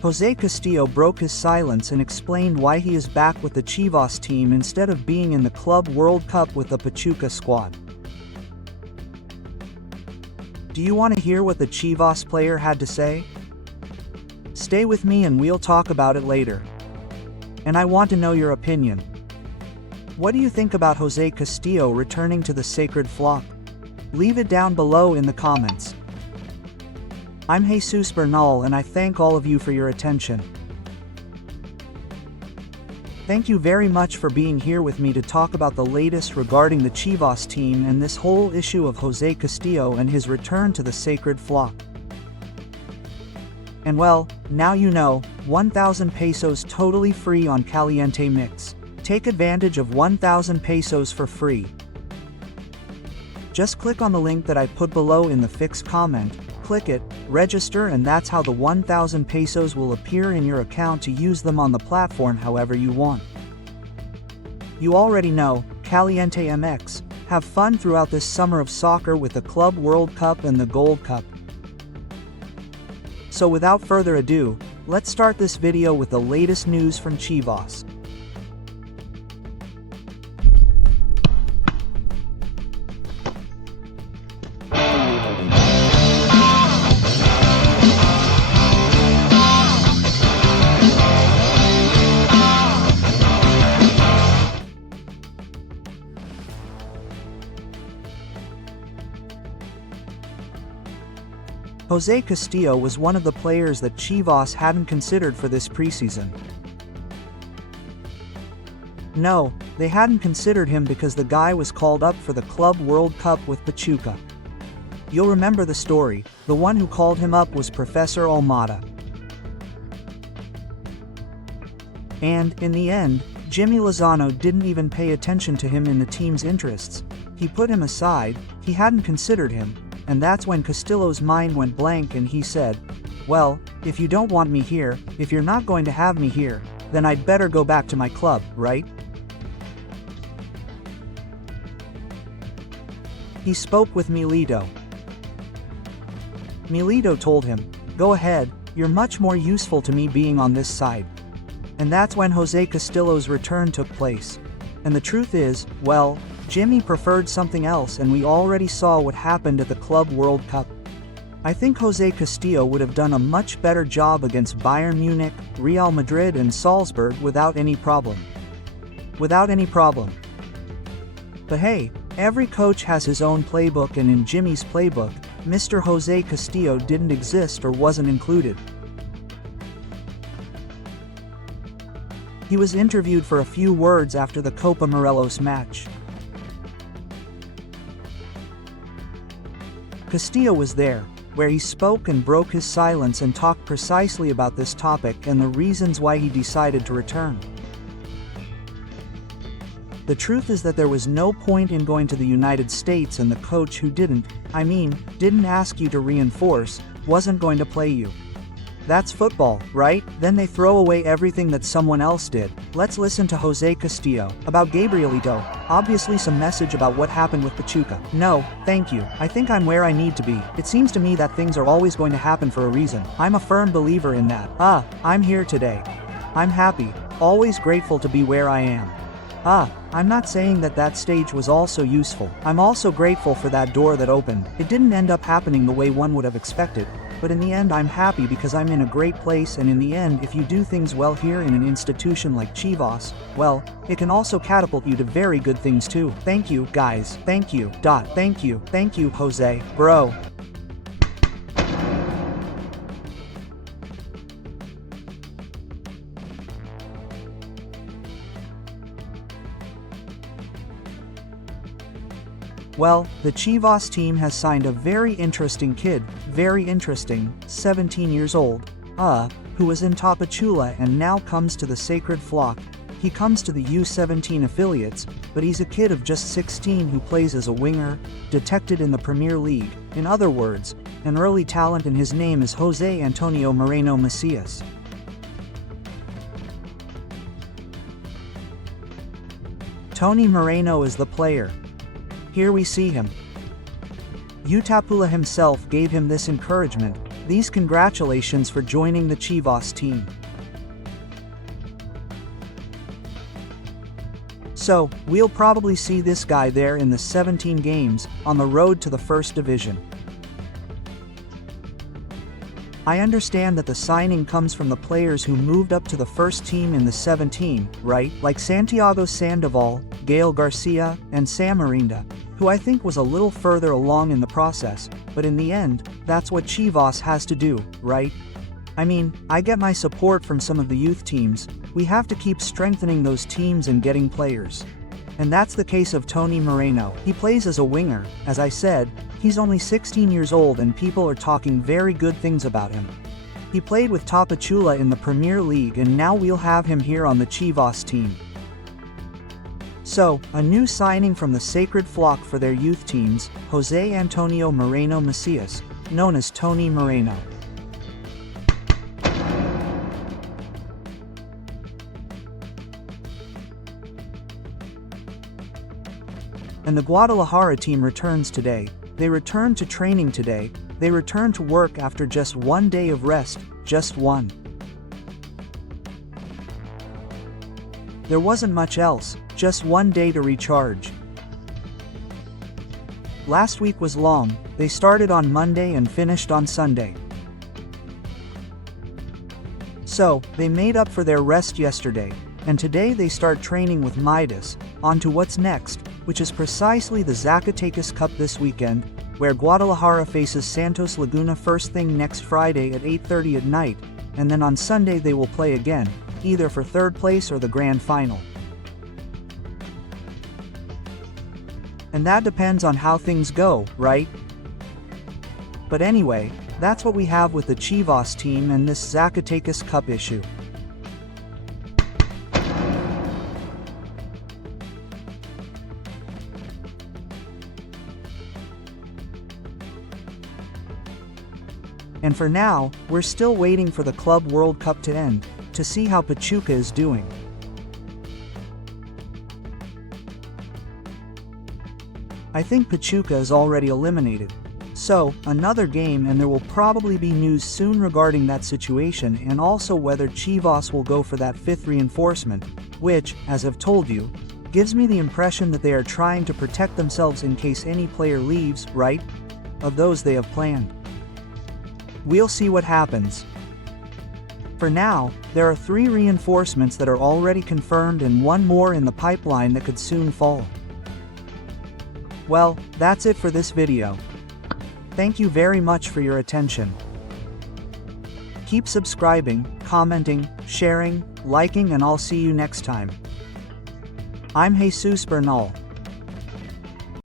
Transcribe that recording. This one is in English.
Jose Castillo broke his silence and explained why he is back with the Chivas team instead of being in the Club World Cup with the Pachuca squad. Do you want to hear what the Chivas player had to say? Stay with me and we'll talk about it later. And I want to know your opinion. What do you think about Jose Castillo returning to the sacred flock? Leave it down below in the comments. I'm Jesus Bernal and I thank all of you for your attention. Thank you very much for being here with me to talk about the latest regarding the Chivas team and this whole issue of Jose Castillo and his return to the sacred flock. And well, now you know, 1,000 pesos totally free on Caliente Mix. Take advantage of 1,000 pesos for free. Just click on the link that I put below in the fixed comment, click it, register, and that's how the 1,000 pesos will appear in your account to use them on the platform however you want. You already know, Caliente MX, have fun throughout this summer of soccer with the Club World Cup and the Gold Cup. So without further ado, let's start this video with the latest news from Chivas. Jose Castillo was one of the players that Chivas hadn't considered for this preseason. No, they hadn't considered him because the guy was called up for the Club World Cup with Pachuca. You'll remember the story, the one who called him up was Professor Almada. And, in the end, Jimmy Lozano didn't even pay attention to him in the team's interests. He put him aside, he hadn't considered him. And that's when Castillo's mind went blank and he said, well, if you don't want me here, if you're not going to have me here, then I'd better go back to my club, right? He spoke with Milito. Milito told him, go ahead, you're much more useful to me being on this side. And that's when Jose Castillo's return took place. And the truth is, well, Jimmy preferred something else and we already saw what happened at the Club World Cup. I think Jose Castillo would have done a much better job against Bayern Munich, Real Madrid and Salzburg without any problem. Without any problem. But hey, every coach has his own playbook and in Jimmy's playbook, Mr. Jose Castillo didn't exist or wasn't included. He was interviewed for a few words after the Copa Morelos match. Castillo was there, where he spoke and broke his silence and talked precisely about this topic and the reasons why he decided to return. The truth is that there was no point in going to the United States and the coach who didn't ask you to reinforce, wasn't going to play you. That's football, right? Then they throw away everything that someone else did. Let's listen to Jose Castillo. About Gabrielito, obviously some message about what happened with Pachuca. No, thank you. I think I'm where I need to be. It seems to me that things are always going to happen for a reason. I'm a firm believer in that. I'm here today. I'm happy, always grateful to be where I am. I'm not saying that stage was also useful. I'm also grateful for that door that opened. It didn't end up happening the way one would have expected. But in the end I'm happy because I'm in a great place, and in the end if you do things well here in an institution like Chivas, well, it can also catapult you to very good things too. Thank you, guys. Thank you. Thank you, Jose, bro. Well, the Chivas team has signed a very interesting kid, 17 years old, who was in Tapachula and now comes to the sacred flock. He comes to the U17 affiliates, but he's a kid of just 16 who plays as a winger, detected in the Premier League. In other words, an early talent, and his name is Jose Antonio Moreno Macias. Tony Moreno is the player. Here we see him. Utapula himself gave him this encouragement: "These congratulations for joining the Chivas team." So, we'll probably see this guy there in the 17 games, on the road to the First Division. I understand that the signing comes from the players who moved up to the first team in the 17, right? Like Santiago Sandoval, Gael Garcia, and Sam Arinda, who I think was a little further along in the process, but in the end, that's what Chivas has to do, right? I mean, I get my support from some of the youth teams. We have to keep strengthening those teams and getting players. And that's the case of Tony Moreno. He plays as a winger. As I said, he's only 16 years old and people are talking very good things about him. He played with Tapachula in the Premier League and now we'll have him here on the Chivas team. So, a new signing from the Sacred Flock for their youth teams, Jose Antonio Moreno Macias, known as Tony Moreno. And the Guadalajara team returns today. They return to training today. They return to work after just one day of rest, just one. There wasn't much else, just one day to recharge. Last week was long. They started on Monday and finished on Sunday. So, they made up for their rest yesterday, and today they start training with Midas. On to what's next, which is precisely the Zacatecas Cup this weekend, where Guadalajara faces Santos Laguna first thing next Friday at 8:30 at night, and then on Sunday they will play again, either for third place or the grand final. And that depends on how things go, right? But anyway, that's what we have with the Chivas team and this Zacatecas Cup issue. And for now, we're still waiting for the Club World Cup to end, to see how Pachuca is doing. I think Pachuca is already eliminated. So, another game and there will probably be news soon regarding that situation and also whether Chivas will go for that fifth reinforcement, which, as I've told you, gives me the impression that they are trying to protect themselves in case any player leaves, right? Of those they have planned. We'll see what happens. For now, there are 3 reinforcements that are already confirmed and 1 more in the pipeline that could soon fall. Well, that's it for this video. Thank you very much for your attention. Keep subscribing, commenting, sharing, liking, and I'll see you next time. I'm Jesus Bernal.